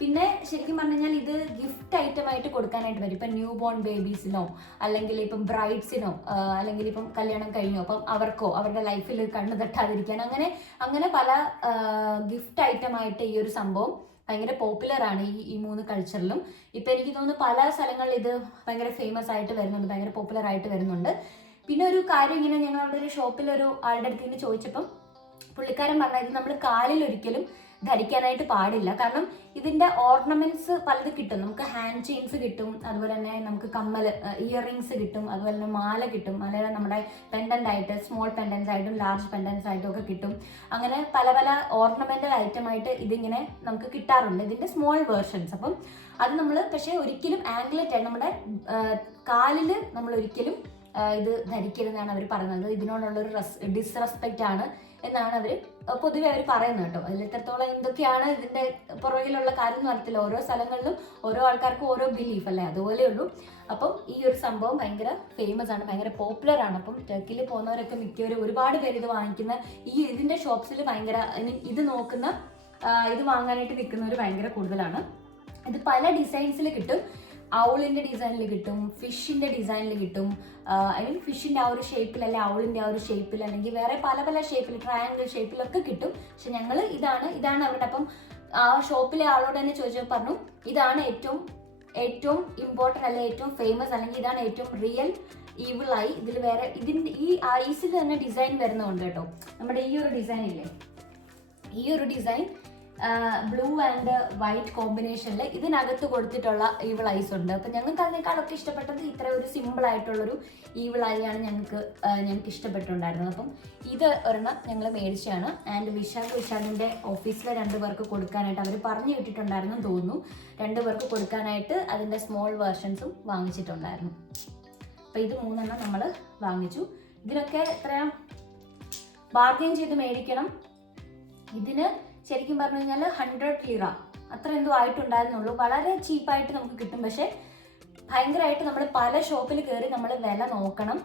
S1: പിന്നെ ശരിക്കും പറഞ്ഞു കഴിഞ്ഞാൽ ഇത് ഗിഫ്റ്റ് ഐറ്റം ആയിട്ട് കൊടുക്കാനായിട്ട് വരും. ഇപ്പം ന്യൂ ബോൺ ബേബീസിനോ അല്ലെങ്കിൽ ഇപ്പം ബ്രൈഡ്സിനോ അല്ലെങ്കിൽ ഇപ്പം കല്യാണം കഴിഞ്ഞോ അപ്പം അവർക്കോ അവരുടെ ലൈഫിൽ കണ്ണു തട്ടാതിരിക്കാൻ അങ്ങനെ അങ്ങനെ പല ഗിഫ്റ്റ് ഐറ്റം ആയിട്ട് ഈ ഒരു സംഭവം ഭയങ്കര പോപ്പുലർ ആണ് ഈ ഈ മൂന്ന് കൾച്ചറിലും ഇപ്പം എനിക്ക് തോന്നുന്നു പല സ്ഥലങ്ങളിൽ ഇത് ഭയങ്കര ഫേമസ് ആയിട്ട് വരുന്നുണ്ട് ഭയങ്കര പോപ്പുലർ ആയിട്ട് വരുന്നുണ്ട്. പിന്നെ ഒരു കാര്യം ഇങ്ങനെ ഞങ്ങൾ അവിടെ ഒരു ഷോപ്പിൽ ഒരു ആളുടെ അടുത്ത് നിന്ന് ചോദിച്ചപ്പം പുള്ളിക്കാരൻ പറഞ്ഞത് നമ്മൾ കാലിൽ ഒരിക്കലും ധരിക്കാനായിട്ട് പാടില്ല. കാരണം ഇതിന്റെ ഓർണമെന്റ്സ് പലത് കിട്ടും. നമുക്ക് ഹാൻഡ് ചെയിൻസ് കിട്ടും അതുപോലെ തന്നെ നമുക്ക് കമ്മൽ ഇയർ റിങ്സ് കിട്ടും അതുപോലെ തന്നെ മാല കിട്ടും. അല്ലെങ്കിൽ നമ്മുടെ പെൻഡന്റ് ആയിട്ട് സ്മോൾ പെൻഡൻസ് ആയിട്ടും ലാർജ് പെൻഡൻസ് ആയിട്ടും ഒക്കെ കിട്ടും. അങ്ങനെ പല പല ഓർണമെന്റൽ ഐറ്റം ആയിട്ട് ഇതിങ്ങനെ നമുക്ക് കിട്ടാറുണ്ട്. ഇതിന്റെ സ്മോൾ വേർഷൻസ് അപ്പം അത് നമ്മൾ പക്ഷേ ഒരിക്കലും ആംഗ്ലറ്റ് ആയി നമ്മുടെ കാലിൽ നമ്മൾ ഒരിക്കലും ഇത് ധരിക്കരുതെന്നാണ് അവർ പറയുന്നത്. ഇതിനോടുള്ള ഒരു ഡിസ്റെസ്പെക്റ്റ് ആണ് എന്നാണ് അവർ പൊതുവെ അവർ പറയുന്നത് കേട്ടോ. അതിൽ എത്രത്തോളം എന്തൊക്കെയാണ് ഇതിന്റെ പുറകിലുള്ള കാര്യം എന്ന് അറിയത്തില്ല. ഓരോ സ്ഥലങ്ങളിലും ഓരോ ആൾക്കാർക്കും ഓരോ ബിലീഫ് അല്ലേ? അതുപോലെ അതുപോലെയുള്ളൂ അപ്പം ഈ ഒരു സംഭവം ഭയങ്കര ഫേമസ് ആണ് ഭയങ്കര പോപ്പുലർ ആണ്. അപ്പം ടർക്കിയിൽ പോകുന്നവരൊക്കെ മിക്കവരും ഒരുപാട് പേര് ഇത് വാങ്ങിക്കുന്ന ഈ ഇതിന്റെ ഷോപ്സിൽ ഭയങ്കര ഇത് നോക്കുന്ന ഇത് വാങ്ങാനായിട്ട് നിൽക്കുന്നവർ ഭയങ്കര കൂടുതലാണ്. ഇത് പല ഡിസൈൻസിൽ കിട്ടും. ഔളിന്റെ ഡിസൈനിൽ കിട്ടും ഫിഷിന്റെ ഡിസൈനിൽ കിട്ടും. ഐ മീൻ ഫിഷിന്റെ ആ ഒരു ഷേപ്പിൽ അല്ലെ ഔളിന്റെ ആ ഒരു ഷേപ്പിൽ അല്ലെങ്കിൽ വേറെ പല പല ഷേപ്പിൽ ട്രയാങ്കിൾ ഷേപ്പിലൊക്കെ കിട്ടും. പക്ഷെ ഞങ്ങൾ ഇതാണ് ഇതാണ് അവരുടെ അപ്പം ആ ഷോപ്പിലെ ആളോട് തന്നെ ചോദിച്ചപ്പോൾ പറഞ്ഞു ഇതാണ് ഏറ്റവും ഏറ്റവും ഇമ്പോർട്ടന്റ് അല്ലെ ഏറ്റവും ഫേമസ് അല്ലെങ്കിൽ ഇതാണ് ഏറ്റവും റിയൽ ഈവിൾ ആയി ഇതിൽ വേറെ ഇതിന്റെ ഈ ഐസിൽ തന്നെ ഡിസൈൻ വരുന്നുണ്ട് കേട്ടോ. നമ്മുടെ ഈ ഒരു ഡിസൈൻ ഇല്ലേ? ഈ ഒരു ഡിസൈൻ ബ്ലൂ ആൻഡ് വൈറ്റ് കോമ്പിനേഷനിൽ ഇതിനകത്ത് കൊടുത്തിട്ടുള്ള ഈവിൾ ഐസ് ഉണ്ട്. അപ്പം ഞങ്ങൾക്ക് അതിനേക്കാളൊക്കെ ഇഷ്ടപ്പെട്ടത് ഇത്ര ഒരു സിമ്പിൾ ആയിട്ടുള്ളൊരു ഈവിൾ ഐ ആണ് ഞങ്ങൾക്ക് ഞങ്ങൾക്ക് ഇഷ്ടപ്പെട്ടുണ്ടായിരുന്നത് അപ്പം ഇത് ഒരെണ്ണം ഞങ്ങൾ മേടിച്ചാണ് ആൻഡ് വിശാഖ് വിശാഖിന്റെ ഓഫീസിലെ രണ്ട് പേർക്ക് കൊടുക്കാനായിട്ട് അവർ പറഞ്ഞു വിട്ടിട്ടുണ്ടായിരുന്നു തോന്നുന്നു. രണ്ട് പേർക്ക് കൊടുക്കാനായിട്ട് അതിന്റെ സ്മോൾ വേർഷൻസും വാങ്ങിച്ചിട്ടുണ്ടായിരുന്നു. അപ്പം ഇത് മൂന്നെണ്ണം നമ്മൾ വാങ്ങിച്ചു. ഇതിനൊക്കെ എത്രയാ? ബാർഗെയിൻ ചെയ്ത് മേടിക്കണം. ഇതിന് ശരിക്കും പറഞ്ഞു കഴിഞ്ഞാൽ ഹൺഡ്രഡ് ലിറ അത്ര എന്തോ ആയിട്ടുണ്ടായിരുന്നുള്ളൂ. വളരെ ചീപ്പായിട്ട് നമുക്ക് കിട്ടും. പക്ഷേ ഭയങ്കരമായിട്ട് നമ്മൾ പല ഷോപ്പിൽ കയറി നമ്മൾ വില നോക്കണം.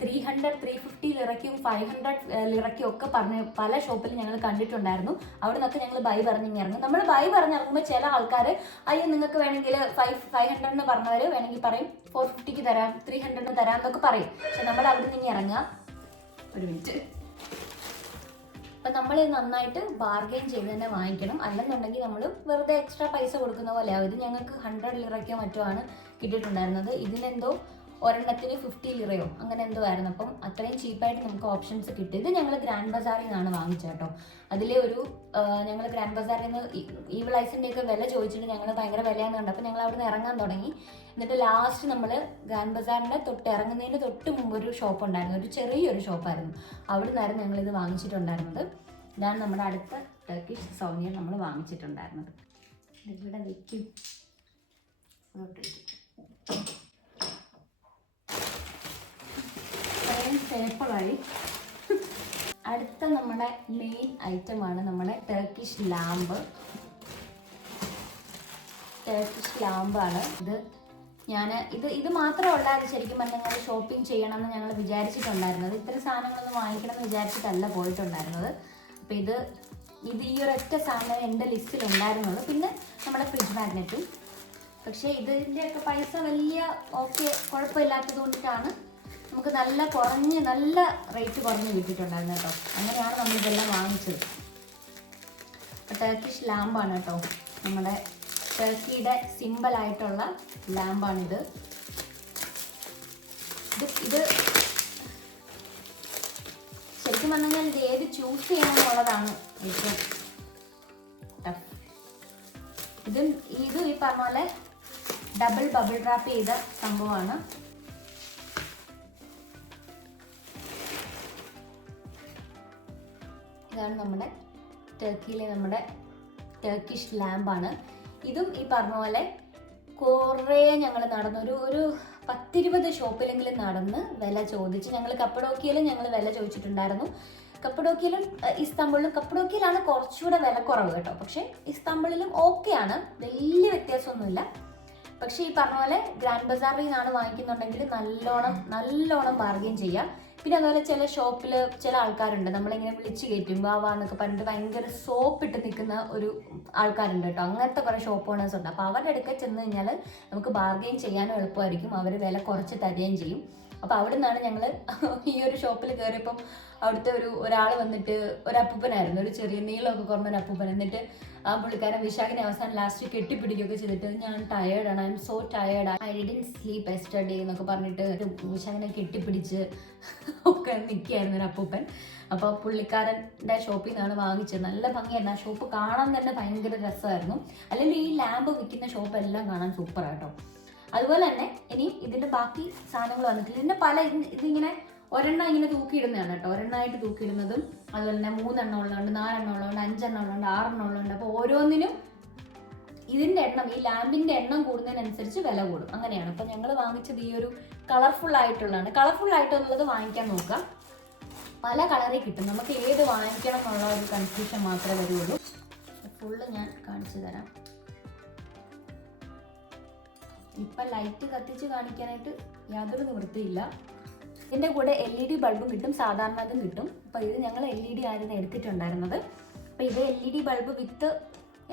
S1: ത്രീ ഹൺഡ്രഡ് ത്രീ ഫിഫ്റ്റി ലിറയ്ക്കും ഫൈവ് ഹൺഡ്രഡ് ലിറയ്ക്കും ഒക്കെ പറഞ്ഞ് പല ഷോപ്പിൽ ഞങ്ങൾ കണ്ടിട്ടുണ്ടായിരുന്നു. അവിടെ നിന്നൊക്കെ ഞങ്ങൾ ബൈ പറഞ്ഞിങ്ങനെ ഇറങ്ങും നമ്മൾ ബൈ പറഞ്ഞിറങ്ങുമ്പോൾ ചില ആൾക്കാർ അയ്യോ നിങ്ങൾക്ക് വേണമെങ്കിൽ ഫൈവ് ഫൈവ് ഹൺഡ്രഡ് എന്ന് പറഞ്ഞവർ വേണമെങ്കിൽ പറയും ഫോർ ഫിഫ്റ്റിക്ക് തരാം ത്രീ ഹൺഡ്രഡിന് തരാം എന്നൊക്കെ പറയും. പക്ഷെ നമ്മൾ അവിടെ നിന്ന് ഇറങ്ങുക. ഒരു മിനിറ്റ് അപ്പം നമ്മൾ നന്നായിട്ട് ബാർഗെയിൻ ചെയ്ത് തന്നെ വാങ്ങിക്കണം. അല്ലെന്നുണ്ടെങ്കിൽ നമ്മൾ വെറുതെ എക്സ്ട്രാ പൈസ കൊടുക്കുന്ന പോലെയാവും ഇത് ഞങ്ങൾക്ക് ഹൺഡ്രഡ് ലിറയ്ക്കോ മറ്റോ ആണ് കിട്ടിയിട്ടുണ്ടായിരുന്നത്. ഇതിനെന്തോ ഒരെണ്ണത്തിന് ഫിഫ്റ്റി ലിറയോ? അങ്ങനെ എന്തോ ആയിരുന്നു. അപ്പം അത്രയും ചീപ്പായിട്ട് നമുക്ക് ഓപ്ഷൻസ് കിട്ടി. ഇത് ഞങ്ങൾ ഗ്രാൻഡ് ബസാറിൽ നിന്നാണ് വാങ്ങിച്ചത് കേട്ടോ. അതിലെ ഒരു ഞങ്ങൾ ഗ്രാൻഡ് ബസാറിൽ നിന്ന് ഈ ഒക്കെ വില ചോദിച്ചിട്ട് ഞങ്ങൾ ഭയങ്കര വിലയാന്ന് കണ്ടു. അപ്പോൾ ഞങ്ങൾ അവിടെ നിന്ന് ഇറങ്ങാൻ തുടങ്ങി. എന്നിട്ട് ലാസ്റ്റ് നമ്മൾ ഗ്രാൻഡ് ബസാറിന്റെ തൊട്ട് ഇറങ്ങുന്നതിന് തൊട്ട് മുമ്പ് ഒരു ഷോപ്പ് ഉണ്ടായിരുന്നു. ഒരു ചെറിയൊരു ഷോപ്പായിരുന്നു അവിടെ നിന്നായിരുന്നു ഞങ്ങളിത് വാങ്ങിച്ചിട്ടുണ്ടായിരുന്നത്. ഇതാണ് നമ്മുടെ അടുത്ത ടർക്കിഷ് സൗമ്യ നമ്മൾ വാങ്ങിച്ചിട്ടുണ്ടായിരുന്നത്. ഇവിടെ വെക്കും. അടുത്ത നമ്മുടെ മെയിൻ ഐറ്റമാണ് നമ്മുടെ ടർക്കിഷ് ലാമ്പ് ടർക്കിഷ് ലാമ്പാണ് ഇത് ഞാൻ ഇത് ഇത് മാത്രമല്ലാതെ ശരിക്കും പറഞ്ഞാൽ ഞങ്ങൾ ഷോപ്പിംഗ് ചെയ്യണമെന്ന് ഞങ്ങൾ വിചാരിച്ചിട്ടുണ്ടായിരുന്നത്. ഇത്ര സാധനങ്ങളൊന്നും വാങ്ങിക്കണം എന്ന് വിചാരിച്ചിട്ടല്ല പോയിട്ടുണ്ടായിരുന്നത്. അപ്പം ഇത് ഇത് ഈ ഒരൊറ്റ സാധനം എന്റെ ലിസ്റ്റിൽ ഉണ്ടായിരുന്നുള്ളൂ. പിന്നെ നമ്മുടെ ഫ്രിഡ്ജ് മാഗ്നറ്റും പക്ഷേ ഇതിന്റെയൊക്കെ പൈസ വലിയ ഓക്കെ കുഴപ്പമില്ലാത്തത് കൊണ്ടിട്ടാണ് നമുക്ക് നല്ല കുറഞ്ഞ് നല്ല റേറ്റ് കുറഞ്ഞ് കിട്ടിയിട്ടുണ്ടായിരുന്നു കേട്ടോ. അങ്ങനെയാണ് നമ്മൾ ഇതെല്ലാം വാങ്ങിച്ചത്. ടർക്കിഷ് ലാമ്പാണ് കേട്ടോ. നമ്മുടെ ടർക്കിയുടെ സിമ്പിളായിട്ടുള്ള ലാമ്പാണിത് ഇത് ഇത് ശരിക്കും പറഞ്ഞു കഴിഞ്ഞാൽ ഇത് ഏത് ചൂസ് ചെയ്യണമെന്നുള്ളതാണ് ഏറ്റവും ഇതും ഇതും ഈ പറഞ്ഞ പോലെ ഡബിൾ ബബിൾ റാപ്പ് ചെയ്ത സംഭവമാണ്. ഇതാണ് നമ്മുടെ ടർക്കിയിലെ നമ്മുടെ ടർക്കിഷ് ലാമ്പാണ് ഇതും ഈ പറഞ്ഞ പോലെ കുറേ ഞങ്ങൾ നടന്നു ഒരു പത്തിരുപത് ഷോപ്പിലെങ്കിലും നടന്ന് വില ചോദിച്ച് ഞങ്ങൾ കപ്പടോക്കിയിലും ഞങ്ങൾ വില ചോദിച്ചിട്ടുണ്ടായിരുന്നു. കപ്പടോക്കിയിലും ഇസ്താംബിളിലും കപ്പഡോക്കിയിലാണ് കുറച്ചുകൂടെ വില കുറവ് കേട്ടോ. പക്ഷേ ഇസ്താംബുളിലും ഓക്കെയാണ് വലിയ വ്യത്യാസമൊന്നുമില്ല. പക്ഷേ ഈ പറഞ്ഞ പോലെ ഗ്രാൻഡ് ബസാറിൽ നിന്നാണ് വാങ്ങിക്കുന്നുണ്ടെങ്കിൽ നല്ലോണം നല്ലോണം ബാർഗെയിൻ ചെയ്യാം. പിന്നെ അതുപോലെ ചില ഷോപ്പിൽ ചില ആൾക്കാരുണ്ട്. നമ്മളിങ്ങനെ വിളിച്ച് കയറ്റും വാവാ എന്നൊക്കെ പറഞ്ഞിട്ട് ഭയങ്കര സോപ്പ് ഇട്ട് നിൽക്കുന്ന ഒരു ആൾക്കാരുണ്ട് കേട്ടോ. അങ്ങനത്തെ കുറേ ഷോപ്പ് ഓണേഴ്സ് ഉണ്ട്. അപ്പോൾ അവരുടെ അടുക്കൽ ചെന്ന് കഴിഞ്ഞാൽ നമുക്ക് ബാർഗെയിൻ ചെയ്യാനും എളുപ്പമായിരിക്കും. അവർ വില കുറച്ച് തരുകയും ചെയ്യും. അപ്പോൾ അവിടെ നിന്നാണ് ഞങ്ങൾ ഈ ഒരു ഷോപ്പിൽ കയറിയപ്പം അവിടുത്തെ ഒരു ഒരാൾ വന്നിട്ട് ഒരു അപ്പൂപ്പനായിരുന്നു ഒരു ചെറിയ നീളമൊക്കെ കുറഞ്ഞ ഒരു അപ്പൂപ്പൻ എന്നിട്ട് ആ പുള്ളിക്കാരൻ വിശാഖിനെ അവസാനം ലാസ്റ്റ് കെട്ടിപ്പിടിക്കുകയൊക്കെ ചെയ്തിട്ട് ഞാൻ ടയേർഡാണ് I am so tired I didn't sleep yesterday എന്നൊക്കെ പറഞ്ഞിട്ട് വിശാഖിനെ കെട്ടിപ്പിടിച്ച് ഒക്കെ നിൽക്കുകയായിരുന്നു ഒരു അപ്പൂപ്പൻ. അപ്പോൾ പുള്ളിക്കാരന്റെ ഷോപ്പിൽ നിന്നാണ് വാങ്ങിച്ചത്. നല്ല ഭംഗിയായിരുന്നു. ആ ഷോപ്പ് കാണാൻ തന്നെ ഭയങ്കര രസമായിരുന്നു. അല്ലെങ്കിൽ ഈ ലാമ്പ് വിൽക്കുന്ന ഷോപ്പ് എല്ലാം കാണാൻ സൂപ്പറാട്ടോ അതുപോലെ തന്നെ ഇനി ഇതിന്റെ ബാക്കി സാധനങ്ങൾ വന്നിട്ടില്ല. ഇതിന്റെ പല ഇതിങ്ങനെ ഒരെണ്ണം ഇങ്ങനെ തൂക്കിയിടുന്നതാണ് കേട്ടോ. ഒരെണ്ണമായിട്ട് തൂക്കിയിടുന്നതും അതുപോലെ തന്നെ മൂന്നെണ്ണം ഉള്ളതുണ്ട് നാലെണ്ണം ഉള്ളതുണ്ട് അഞ്ചെണ്ണം ഉള്ളതുണ്ട് ആറെണ്ണം ഉള്ളതുണ്ട്. അപ്പോൾ ഓരോന്നിനും ഇതിന്റെ എണ്ണം ഈ ലാമ്പിന്റെ എണ്ണം കൂടുന്നതിനനുസരിച്ച് വില കൂടും. അങ്ങനെയാണ്. അപ്പോൾ ഞങ്ങൾ വാങ്ങിച്ചത് ഈ ഒരു കളർഫുൾ ആയിട്ടുള്ളതാണ്. കളർഫുൾ ആയിട്ടുള്ളത് വാങ്ങിക്കാൻ നോക്കാം. പല കളറിൽ കിട്ടും. നമുക്ക് ഏത് വാങ്ങിക്കണം എന്നുള്ള ഒരു കൺഫ്യൂഷൻ മാത്രമേ വരുള്ളൂ. ഫുള്ള് ഞാൻ കാണിച്ചു തരാം. ഇപ്പം ലൈറ്റ് കത്തിച്ച് കാണിക്കാനായിട്ട് യാതൊരു നിവൃത്തിയില്ല. ഇതിന്റെ കൂടെ എൽ ഇ ഡി ബൾബും കിട്ടും സാധാരണ അതും കിട്ടും. അപ്പോൾ ഇത് ഞങ്ങൾ എൽ ഇ ഡി ആയിരുന്നു എടുത്തിട്ടുണ്ടായിരുന്നത്. അപ്പോൾ ഇത് L E D bulb with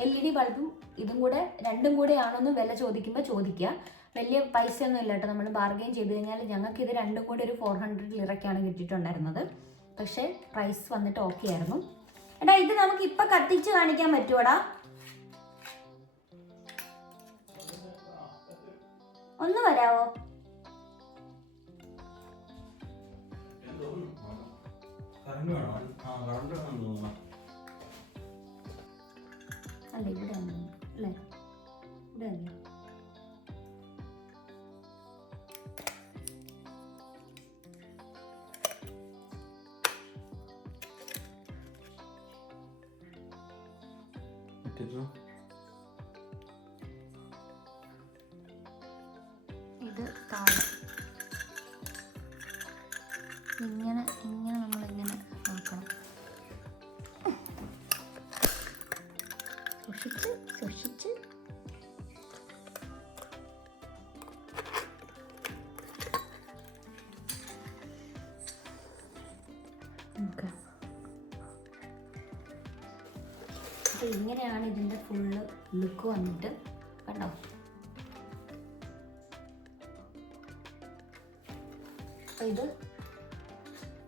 S1: L E D ബൾബും ഇതും കൂടെ രണ്ടും കൂടെ ആണെന്ന് വില ചോദിക്കുമ്പോൾ ചോദിക്കുക. വലിയ പൈസ ഒന്നും ഇല്ല കേട്ടോ. നമ്മൾ ബാർഗെയിൻ ചെയ്ത് കഴിഞ്ഞാൽ ഞങ്ങൾക്ക് ഇത് രണ്ടും കൂടെ ഒരു ഫോർ ഹൺഡ്രഡ് ലിറയ്ക്കാണ് കിട്ടിയിട്ടുണ്ടായിരുന്നത്. പക്ഷേ പ്രൈസ് വന്നിട്ട് ഓക്കെ ആയിരുന്നു. എടാ ഇത് നമുക്ക് ഇപ്പം കത്തിച്ച് കാണിക്കാൻ പറ്റുമോടാ ഒന്ന് വരാവോ? അല്ല ഇവിടെ അല്ലേ? ഇവിടെ വന്നു. അപ്പോൾ ഇങ്ങനെയാണ് ഇതിന്റെ ഫുള്ള് ലുക്ക് വന്നിട്ട്. കണ്ടോ? അപ്പോൾ ഇത്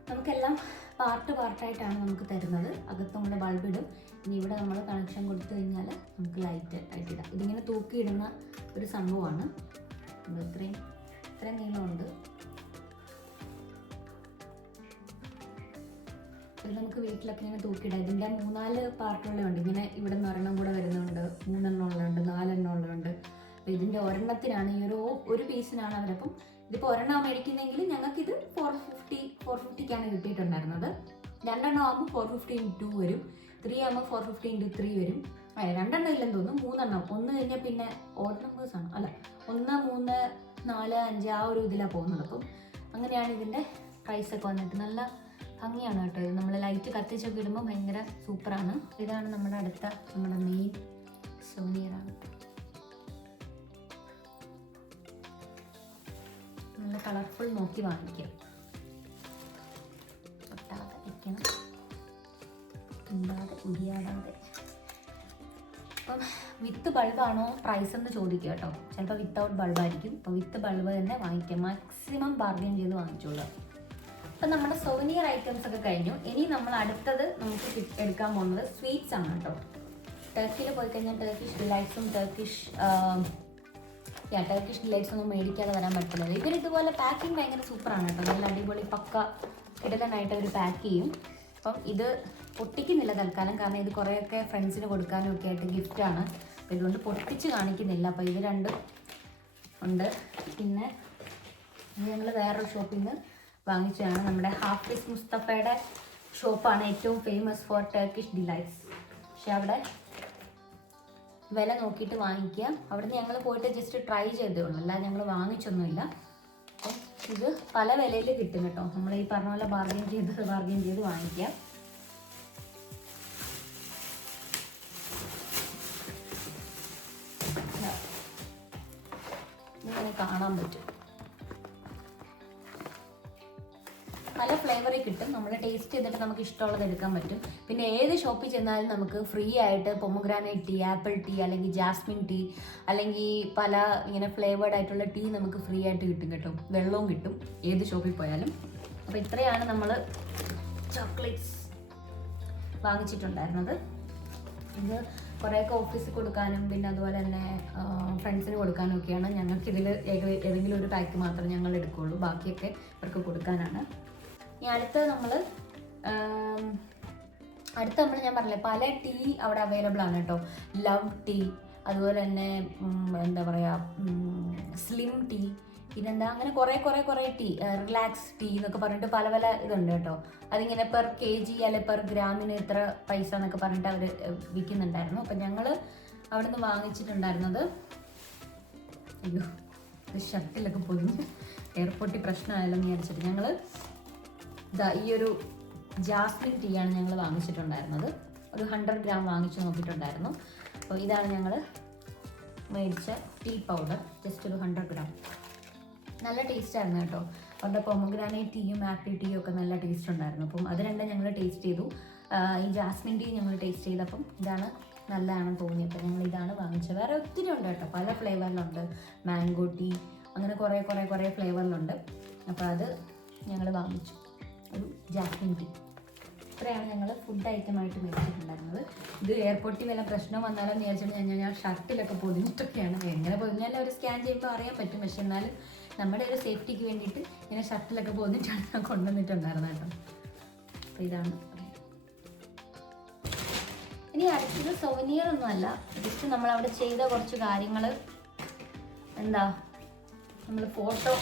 S1: നമുക്കെല്ലാം പാർട്ട് പാർട്ടായിട്ടാണ് നമുക്ക് തരുന്നത്. അകത്ത് നമ്മൾ ബൾബ് ഇടും. ഇനി ഇവിടെ നമ്മൾ കണക്ഷൻ കൊടുത്തു കഴിഞ്ഞാൽ നമുക്ക് ലൈറ്റ് ആയിട്ട് ഇടാം. ഇതിങ്ങനെ തൂക്കിയിടുന്ന ഒരു സംഭവമാണ്. ഇത്രയും ഇത്രയും നീളമുണ്ട്. നമുക്ക് വീട്ടിലൊക്കെ ഇങ്ങനെ തൂക്കിയിടാം. ഇതിന്റെ മൂന്നാൽ പാർട്ടുകളുണ്ട് ഇങ്ങനെ ഇവിടെ നിന്ന് ഒരെണ്ണം കൂടെ വരുന്നുണ്ട്. മൂന്നെണ്ണം ഉള്ളുണ്ട് നാലെണ്ണം ഉള്ളുണ്ട് അപ്പോൾ ഇതിന്റെ ഒരെണ്ണത്തിനാണ് ഈ ഒരു ഒരു പീസിനാണ് അവരപ്പം ഇതിപ്പോൾ ഒരെണ്ണം മേടിക്കുന്നെങ്കിൽ ഞങ്ങൾക്കിത് ഫോർ ഫിഫ്റ്റി ഫോർ ഫിഫ്റ്റിക്കാണ് കിട്ടിയിട്ടുണ്ടായിരുന്നത്. രണ്ടെണ്ണം ആകുമ്പോൾ ഫോർ ഫിഫ്റ്റി ഇന്റു ടു വരും. ത്രീ ആകുമ്പോൾ ഫോർ ഫിഫ്റ്റി ഇന്റു ത്രീ വരും. അതെ രണ്ടെണ്ണം ഇല്ലെന്ന് തോന്നുന്നു. മൂന്നെണ്ണം. ഒന്ന് കഴിഞ്ഞാൽ പിന്നെ ഓർഡർ ആണ്. അല്ല ഒന്ന് മൂന്ന് നാല് അഞ്ച് ആ ഒരു ഇതിലാണ് പോകുന്നത്. അപ്പം അങ്ങനെയാണ് ഇതിന്റെ പ്രൈസൊക്കെ വന്നിട്ട്. നല്ല ഭംഗിയാണ് കേട്ടോ. ഇത് നമ്മൾ ലൈറ്റ് കത്തിച്ചൊക്കെ ഇടുമ്പോൾ ഭയങ്കര സൂപ്പറാണ്. ഇതാണ് നമ്മുടെ അടുത്ത നമ്മുടെ മെയിൻ സോണിയറാണ് നല്ല കളർഫുൾ നോക്കി വാങ്ങിക്കാം. പൊട്ടാതെ വെക്കണം. ഉണ്ടാതെ ഉരിയാടാതെ. അപ്പം വിത്ത് ബൾബാണോ പ്രൈസ് എന്ന് ചോദിക്കുക കേട്ടോ. ചിലപ്പോൾ വിത്തൗട്ട് ബൾബായിരിക്കും. അപ്പോൾ വിത്ത് ബൾബ് തന്നെ വാങ്ങിക്കാം. മാക്സിമം ബാർഗൈൻ ചെയ്ത് വാങ്ങിച്ചോളൂ. അപ്പം നമ്മുടെ സോനിയർ ഐറ്റംസ് ഒക്കെ കഴിഞ്ഞു. ഇനി നമ്മൾ അടുത്തത് നമുക്ക് എടുക്കാൻ പോകുന്നത് സ്വീറ്റ്സ് ആണ് കേട്ടോ. ടർക്കിയിൽ പോയി കഴിഞ്ഞാൽ ടർക്കിഷ് ഡിലൈറ്റ്സും ടർക്കിഷ് യാ ടർക്കിഷ് ഡിലൈറ്റ്സ് ഒന്നും മേടിക്കാതെ വരാൻ പറ്റുന്നത് ഇവർ ഇതുപോലെ പാക്കിംഗ് ഭയങ്കര സൂപ്പറാണ് കേട്ടോ. നല്ല അടിപൊളി പക്ക കിടക്കാനായിട്ട് അവർ പാക്ക് ചെയ്യും. അപ്പം ഇത് പൊട്ടിക്കുന്നില്ല തൽക്കാലം. കാരണം ഇത് കുറേയൊക്കെ ഫ്രണ്ട്സിന് കൊടുക്കാനും ഒക്കെ ആയിട്ട് ഗിഫ്റ്റാണ് അപ്പം ഇതുകൊണ്ട് പൊട്ടിച്ച് കാണിക്കുന്നില്ല. അപ്പോൾ ഇവ രണ്ടും ഉണ്ട്. പിന്നെ ഞങ്ങൾ വേറൊരു ഷോപ്പിൽ നിന്ന് വാങ്ങിച്ചതാണ് നമ്മുടെ ഹാഫിസ് മുസ്തഫയുടെ ഷോപ്പാണ് ഏറ്റവും ഫേമസ് ഫോർ ടർക്കിഷ് ഡിലൈറ്റ്സ് പക്ഷെ അവിടെ വില നോക്കിയിട്ട് വാങ്ങിക്കുക. അവിടുന്ന് ഞങ്ങൾ പോയിട്ട് ജസ്റ്റ് ട്രൈ ചെയ്തേ ഉള്ളൂ. അല്ലാതെ ഞങ്ങൾ വാങ്ങിച്ചൊന്നുമില്ല. അപ്പം ഇത് പല വിലയിൽ കിട്ടും കേട്ടോ. നമ്മൾ ഈ പറഞ്ഞ പോലെ ബാർഗെയിൻ ചെയ്ത് ബാർഗെയിൻ ചെയ്ത് വാങ്ങിക്കുക. കാണാൻ പറ്റും. പല ഫ്ലേവറിൽ കിട്ടും. നമ്മൾ ടേസ്റ്റ് ചെയ്തിട്ട് നമുക്ക് ഇഷ്ടമുള്ളത് എടുക്കാൻ പറ്റും. പിന്നെ ഏത് ഷോപ്പിൽ ചെന്നാലും നമുക്ക് ഫ്രീ ആയിട്ട് പൊമഗ്രാനൈറ്റ് ടീ ആപ്പിൾ ടീ അല്ലെങ്കിൽ ജാസ്മിൻ ടീ അല്ലെങ്കിൽ പല ഇങ്ങനെ ഫ്ലേവേർഡ് ആയിട്ടുള്ള ടീ നമുക്ക് ഫ്രീ ആയിട്ട് കിട്ടും കേട്ടോ. വെള്ളവും കിട്ടും ഏത് ഷോപ്പിൽ പോയാലും. അപ്പോൾ ഇത്രയാണ് നമ്മൾ ചോക്ലേറ്റ്സ് വാങ്ങിച്ചിട്ടുണ്ടായിരുന്നത്. ഇത് കുറേയൊക്കെ ഓഫീസിൽ കൊടുക്കാനും പിന്നെ അതുപോലെ തന്നെ ഫ്രണ്ട്സിന് കൊടുക്കാനും ഒക്കെയാണ്. ഞങ്ങൾക്ക് ഇതിൽ ഏതെങ്കിലും ഒരു പാക്ക് മാത്രമേ ഞങ്ങൾ എടുക്കുകയുള്ളൂ ബാക്കിയൊക്കെ ഇവർക്ക് കൊടുക്കാനാണ്. ഇനി അടുത്തത് നമ്മൾ അടുത്ത നമ്മൾ ഞാൻ പറഞ്ഞില്ലേ പല ടീ അവിടെ അവൈലബിൾ ആണ് കേട്ടോ. ലവ് ടീ അതുപോലെ തന്നെ എന്താ പറയുക സ്ലിം ടീ പിന്നെന്താ അങ്ങനെ കുറേ കുറേ കുറേ ടീ റിലാക്സ് ടീ എന്നൊക്കെ പറഞ്ഞിട്ട് പല പല ഇതുണ്ട് കേട്ടോ. അതിങ്ങനെ പെർ കെ ജി അല്ലെ പെർ ഗ്രാമിന് ഇത്ര പൈസ എന്നൊക്കെ പറഞ്ഞിട്ട് അവർ വിൽക്കുന്നുണ്ടായിരുന്നു അപ്പം ഞങ്ങൾ അവിടെ നിന്ന് വാങ്ങിച്ചിട്ടുണ്ടായിരുന്നത് അയ്യോ ഇത് ഷർട്ടിലൊക്കെ പൊതിഞ്ഞ് എയർപോർട്ടിൽ പ്രശ്നമായാലും വിചാരിച്ചിട്ട് ഞങ്ങൾ ഇതാ ഈ ഒരു ജാസ്മിൻ ടീ ആണ് ഞങ്ങൾ വാങ്ങിച്ചിട്ടുണ്ടായിരുന്നത്. ഒരു ഹൺഡ്രഡ് ഗ്രാം വാങ്ങിച്ചു നോക്കിയിട്ടുണ്ടായിരുന്നു. അപ്പോൾ ഇതാണ് ഞങ്ങൾ മേടിച്ച ടീ പൗഡർ. ജസ്റ്റ് ഒരു ഹൺഡ്രഡ് ഗ്രാം നല്ല ടേസ്റ്റ് ആയിരുന്നു കേട്ടോ. അവരുടെ പൊമഗ്രാനൈറ്റ് ടീയും ആപ്പിൾ ടീയും ഒക്കെ നല്ല ടേസ്റ്റ് ഉണ്ടായിരുന്നു. അപ്പം അത് രണ്ടും ഞങ്ങൾ ടേസ്റ്റ് ചെയ്തു. ഈ ജാസ്മിൻ ടീ ഞങ്ങൾ ടേസ്റ്റ് ചെയ്തപ്പം ഇതാണ് നല്ലതാണെന്ന് തോന്നി. അപ്പോൾ ഞങ്ങൾ ഇതാണ് വാങ്ങിച്ചത്. വേറെ ഒത്തിരി ഉണ്ട് കേട്ടോ. പല ഫ്ലേവറിലുണ്ട് മാംഗോ ടീ അങ്ങനെ കുറേ കുറേ കുറേ ഫ്ലേവറിലുണ്ട് അപ്പോൾ അത് ഞങ്ങൾ വാങ്ങിച്ചു. ഒരു ജാസ്മിൻ ടീ ഇത്രയാണ് ഞങ്ങൾ ഫുഡ് ഐറ്റമായിട്ട് മേടിച്ചിട്ടുണ്ടായിരുന്നത്. ഇത് എയർപോർട്ടിൽ വല്ല പ്രശ്നം വന്നാലോ എന്ന് വിചാരിച്ചിട്ട് ഞാൻ ഷർട്ടിലൊക്കെ പൊതിഞ്ഞിട്ടൊക്കെയാണ്. എങ്ങനെ പൊതിഞ്ഞാലും അവർ സ്കാൻ ചെയ്യുമ്പോൾ അറിയാൻ പറ്റും. പക്ഷെ എന്നാലും നമ്മുടെ ഒരു സേഫ്റ്റിക്ക് വേണ്ടിയിട്ട് ഇങ്ങനെ ഷർട്ടിലൊക്കെ പൊതിഞ്ഞിട്ടാണ് ഞാൻ കൊണ്ടുവന്നിട്ടുണ്ടായിരുന്നത് കേട്ടോ. അപ്പോൾ ഇതാണ്. ഇനി അടുത്തത് സോനിയർ ഒന്നുമല്ല ജസ്റ്റ് നമ്മൾ അവിടെ ചെയ്ത കുറച്ച് കാര്യങ്ങൾ എന്താ? നമ്മൾ ഫോട്ടോ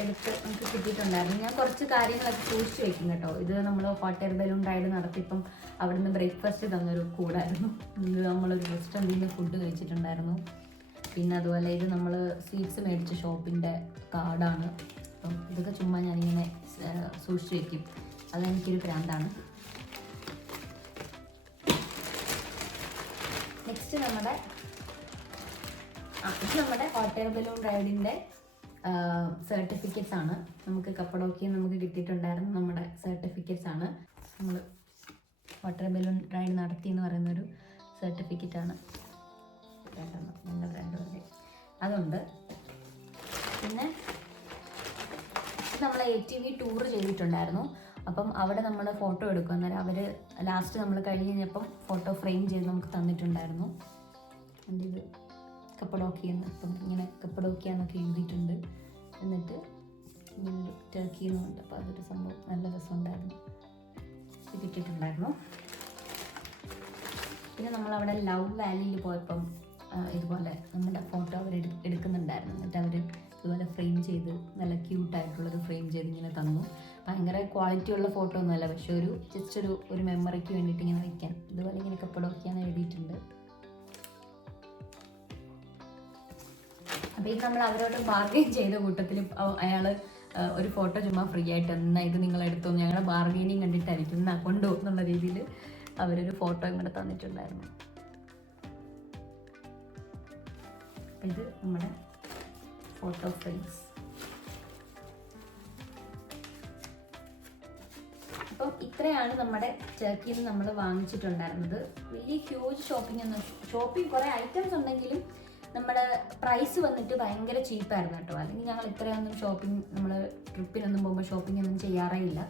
S1: എടുത്ത് നമുക്ക് കിട്ടിയിട്ടുണ്ടായിരുന്നു. ഞാൻ കുറച്ച് കാര്യങ്ങളൊക്കെ സൂക്ഷിച്ച് വെക്കും കേട്ടോ. ഇത് നമ്മൾ ഹോട്ട് എയർ ബലൂൺ റൈഡ് നടത്തിയപ്പം അവിടുന്ന് ബ്രേക്ക്ഫാസ്റ്റ് തന്നൊരു കൂടായിരുന്നു. ഇത് നമ്മളൊരു റെസ്റ്റോറന്റിൽ നിന്ന് ഫുഡ് കഴിച്ചിട്ടുണ്ടായിരുന്നു. പിന്നെ അതുപോലെ ഇത് നമ്മൾ സ്വീറ്റ്സ് മേടിച്ച ഷോപ്പിന്റെ കാർഡാണ്. അപ്പം ഇതൊക്കെ ചുമ്മാ ഞാനിങ്ങനെ സൂക്ഷിച്ചു വെക്കും. അതെനിക്കൊരു ഭ്രാന്താണ് നെക്സ്റ്റ് നമ്മുടെ ഇത് നമ്മുടെ ഹോട്ട് എയർ ബലൂൺ റൈഡിന്റെ സർട്ടിഫിക്കറ്റ്സ് ആണ്. നമുക്ക് കപ്പടോക്കിയും നമുക്ക് കിട്ടിയിട്ടുണ്ടായിരുന്നു നമ്മുടെ സർട്ടിഫിക്കറ്റ്സ് ആണ്. നമ്മൾ വാട്ടർ ബലൂൺ റൈഡ് നടത്തി എന്ന് പറയുന്ന ഒരു സർട്ടിഫിക്കറ്റ് ആണ് ഞങ്ങൾ രണ്ടുപേരുടെ. അതുണ്ട്. പിന്നെ നമ്മൾ എ ടി വി ടൂർ ചെയ്തിട്ടുണ്ടായിരുന്നു. അപ്പം അവിടെ നമ്മൾ ഫോട്ടോ എടുക്കും. അന്നേരം അവർ ലാസ്റ്റ് നമ്മൾ കഴിഞ്ഞ് കഴിഞ്ഞപ്പം ഫോട്ടോ ഫ്രെയിം ചെയ്ത് നമുക്ക് തന്നിട്ടുണ്ടായിരുന്നു. എന്റെ ഇത് കപ്പഡോക്കിയെന്ന് അപ്പം ഇങ്ങനെ കപ്പടോക്കിയ എന്നൊക്കെ എഴുതിയിട്ടുണ്ട്. എന്നിട്ട് ഇങ്ങനൊരു ടർക്കി എന്നുണ്ട് അപ്പോൾ അതൊരു സംഭവം നല്ല രസമുണ്ടായിരുന്നു. ഇത് കിട്ടിയിട്ടുണ്ടായിരുന്നു. പിന്നെ നമ്മൾ അവിടെ ലവ് വാലിയിൽ പോയപ്പം ഇതുപോലെ നമ്മുടെ ഫോട്ടോ അവർ എടുക്കുന്നുണ്ടായിരുന്നു. എന്നിട്ട് അവർ ഇതുപോലെ ഫ്രെയിം ചെയ്ത് നല്ല ക്യൂട്ടായിട്ടുള്ളത് ഫ്രെയിം ചെയ്ത് ഇങ്ങനെ തന്നു. ഭയങ്കര ക്വാളിറ്റി ഉള്ള ഫോട്ടോ ഒന്നുമല്ല പക്ഷെ ഒരു ജസ്റ്റ് ഒരു ഒരു മെമ്മറിക്ക് വേണ്ടിയിട്ട് ഇങ്ങനെ വയ്ക്കാൻ ഇതുപോലെ ഇങ്ങനെ കപ്പടോക്കിയാന്ന് എഴുതിയിട്ടുണ്ട്. അപ്പോൾ ഇത് നമ്മൾ അവരോട് ബാർഗെയിൻ ചെയ്ത കൂട്ടത്തിൽ അയാൾ ഒരു ഫോട്ടോ ചുമ്മാ ഫ്രീ ആയിട്ട് എന്നാ ഇത് നിങ്ങൾ എടുത്തു? ഞങ്ങളുടെ ബാർഗെയിനിങ് കണ്ടിട്ടായിരിക്കും. എന്നാ കൊണ്ടു? എന്നുള്ള രീതിയിൽ അവരൊരു ഫോട്ടോ ഇങ്ങോട്ട് തന്നിട്ടുണ്ടായിരുന്നു. ഇത് നമ്മുടെ ഫോട്ടോ ഫ്രെയിംസ് അപ്പം ഇത്രയാണ് നമ്മുടെ ടർക്കിയിൽ നിന്ന് നമ്മൾ വാങ്ങിച്ചിട്ടുണ്ടായിരുന്നത്. വലിയ ഹ്യൂജ് ഷോപ്പിംഗ് ഒന്നും ഷോപ്പിംഗ് കുറേ ഐറ്റംസ് ഉണ്ടെങ്കിലും നമ്മുടെ പ്രൈസ് വന്നിട്ട് ഭയങ്കര ചീപ്പായിരുന്നു കേട്ടോ. അല്ലെങ്കിൽ ഞങ്ങൾ ഇത്രയൊന്നും ഷോപ്പിംഗ് നമ്മൾ ട്രിപ്പിനൊന്നും പോകുമ്പോൾ ഷോപ്പിംഗ് ഒന്നും ചെയ്യാറേ ഇല്ല.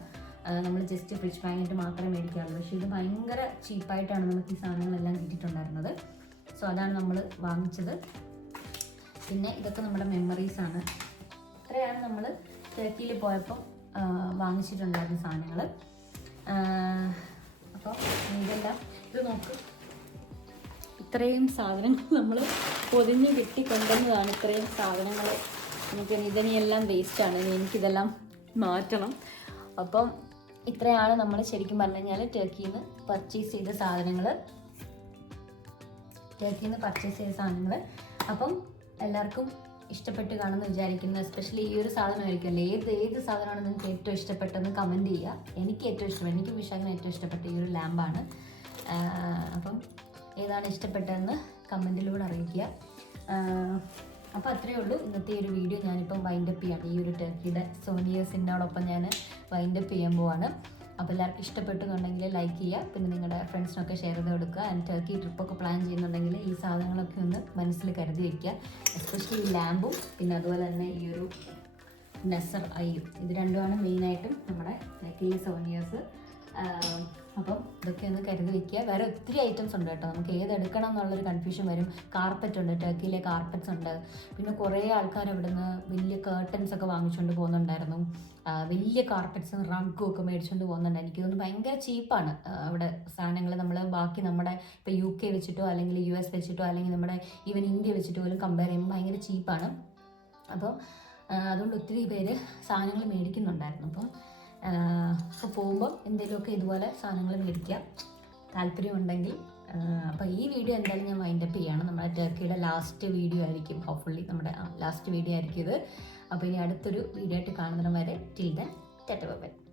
S1: നമ്മൾ ജസ്റ്റ് ഫ്രിഡ്ജ് മാഗ്നറ്റ് മാത്രമേ മേടിക്കാറുള്ളൂ. പക്ഷേ ഇത് ഭയങ്കര ചീപ്പായിട്ടാണ് നമുക്ക് ഈ സാധനങ്ങളെല്ലാം കിട്ടിയിട്ടുണ്ടായിരുന്നത്. സോ അതാണ് നമ്മൾ വാങ്ങിച്ചത്. പിന്നെ ഇതൊക്കെ നമ്മുടെ മെമ്മറീസ് ആണ്. ഇത്രയാണ് നമ്മൾ ടർക്കിയിൽ പോയപ്പം വാങ്ങിച്ചിട്ടുണ്ടായിരുന്ന സാധനങ്ങൾ. അപ്പോൾ ഇതെല്ലാം ഇത് നോക്ക്. ഇത്രയും സാധനങ്ങൾ നമ്മൾ പൊതിഞ്ഞ് കിട്ടി കൊണ്ടുവന്നതാണ് ഇത്രയും സാധനങ്ങൾ എനിക്ക് ഇതിനെല്ലാം വേസ്റ്റാണ് എനിക്കിതെല്ലാം മാറ്റണം. അപ്പം ഇത്രയാണ് നമ്മൾ ശരിക്കും പറഞ്ഞു കഴിഞ്ഞാൽ ടർക്കിയിൽ നിന്ന് പർച്ചേസ് ചെയ്ത സാധനങ്ങൾ ടർക്കിയിൽ നിന്ന് പർച്ചേസ് ചെയ്ത സാധനങ്ങൾ അപ്പം എല്ലാവർക്കും ഇഷ്ടപ്പെട്ട് കാണുമെന്ന് വിചാരിക്കുന്നു. എസ്പെഷ്യലി ഈ ഒരു സാധനം സാധനമായിരിക്കുമല്ലോ? ഏത് ഏത് സാധനമാണ് നിങ്ങൾക്ക് ഏറ്റവും ഇഷ്ടപ്പെട്ടെന്ന് കമന്റ് ചെയ്യുക. എനിക്ക് ഏറ്റവും ഇഷ്ടം എനിക്ക് വിശാഖിന് ഏറ്റവും ഇഷ്ടപ്പെട്ട ഈ ഒരു ലാമ്പാണ് അപ്പം ഏതാണ് ഇഷ്ടപ്പെട്ടതെന്ന് കമന്റിലൂടെ അറിയിക്കുക. അപ്പോൾ അത്രയേ ഉള്ളൂ. ഇന്നത്തെ ഒരു വീഡിയോ ഞാനിപ്പം വൈൻഡപ്പ് ചെയ്യാണ് ഈ ഒരു ടർക്കിയുടെ സിന്നോടൊപ്പം ഞാൻ വൈൻഡപ്പ് ചെയ്യാൻ പോവാണ്. അപ്പോൾ എല്ലാവർക്കും ഇഷ്ടപ്പെട്ടെന്നുണ്ടെങ്കിൽ ലൈക്ക് ചെയ്യുക. പിന്നെ നിങ്ങളുടെ ഫ്രണ്ട്സിനൊക്കെ ഷെയർ ചെയ്ത് കൊടുക്കുക. ആൻഡ് ടർക്കി ട്രിപ്പൊക്കെ പ്ലാൻ ചെയ്യുന്നുണ്ടെങ്കിൽ ഈ സാധനങ്ങളൊക്കെ ഒന്ന് മനസ്സിൽ കരുതി വയ്ക്കുക എസ്പെഷ്യലി ലാമ്പും പിന്നെ അതുപോലെ തന്നെ ഈ ഒരു നെസർ ഐയും. ഇത് രണ്ടുമാണ് മെയിനായിട്ടും നമ്മുടെ നെക്കിലെ സോനിയേഴ്സ് അപ്പം ഇതൊക്കെ ഒന്ന് കരുതി വെക്കുക. വേറെ ഒത്തിരി ഐറ്റംസ് ഉണ്ട് കേട്ടോ. നമുക്ക് ഏത് എടുക്കണം എന്നുള്ളൊരു കൺഫ്യൂഷൻ വരും. കാർപ്പറ്റ് ഉണ്ട് ടർക്കിയിലെ കാർപ്പറ്റ്സ് ഉണ്ട്. പിന്നെ കുറേ ആൾക്കാർ ഇവിടുന്ന് വലിയ കേർട്ടൻസ് ഒക്കെ വാങ്ങിച്ചുകൊണ്ട് പോകുന്നുണ്ടായിരുന്നു. വലിയ കാർപ്പറ്റ്സും റഗ്ഗും ഒക്കെ മേടിച്ചുകൊണ്ട് പോകുന്നുണ്ട്. എനിക്ക് തോന്നുന്നു ഭയങ്കര ചീപ്പാണ് അവിടെ സാധനങ്ങൾ നമ്മൾ ബാക്കി നമ്മുടെ ഇപ്പോൾ യു കെ വെച്ചിട്ടോ അല്ലെങ്കിൽ യു എസ് വെച്ചിട്ടോ അല്ലെങ്കിൽ നമ്മുടെ ഈവൻ ഇന്ത്യ വെച്ചിട്ട് പോലും കമ്പയർ ചെയ്യുമ്പോൾ ഭയങ്കര ചീപ്പാണ് അപ്പോൾ അതുകൊണ്ട് ഒത്തിരി പേര് സാധനങ്ങൾ മേടിക്കുന്നുണ്ടായിരുന്നു. അപ്പം അപ്പോൾ പോകുമ്പോൾ എന്തെങ്കിലുമൊക്കെ ഇതുപോലെ സാധനങ്ങൾ മേടിക്കുക താല്പര്യമുണ്ടെങ്കിൽ അപ്പോൾ ഈ വീഡിയോ എന്തായാലും ഞാൻ വൈൻഡപ്പ് ചെയ്യാണ്. നമ്മുടെ ടർക്കിയുടെ ലാസ്റ്റ് വീഡിയോ ആയിരിക്കും. ഹോപ്പ്ഫുള്ളി നമ്മുടെ ലാസ്റ്റ് വീഡിയോ ആയിരിക്കും ഇത്. അപ്പോൾ ഇനി അടുത്തൊരു വീഡിയോ ആയിട്ട് കാണുന്നതിന് വരെ ടിൽ ദൻ ടെറ്റ ബൈ